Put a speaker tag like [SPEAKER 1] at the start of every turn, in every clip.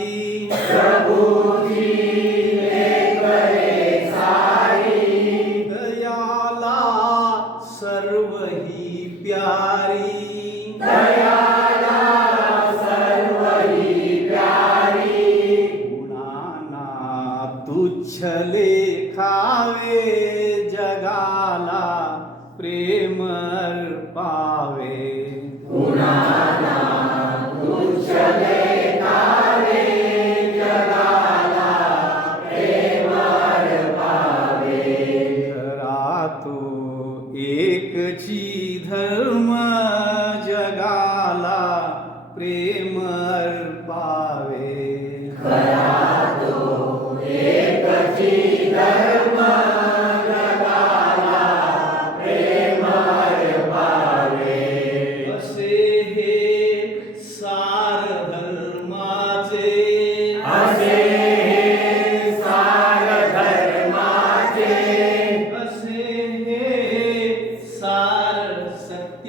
[SPEAKER 1] सारी
[SPEAKER 2] प्रभूची सारी
[SPEAKER 1] दयाला सर्व प्यारी
[SPEAKER 2] सर्व ही प्यारी.
[SPEAKER 1] गुणाना तुच्छ लेखावे.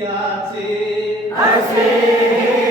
[SPEAKER 1] piace.
[SPEAKER 2] I see.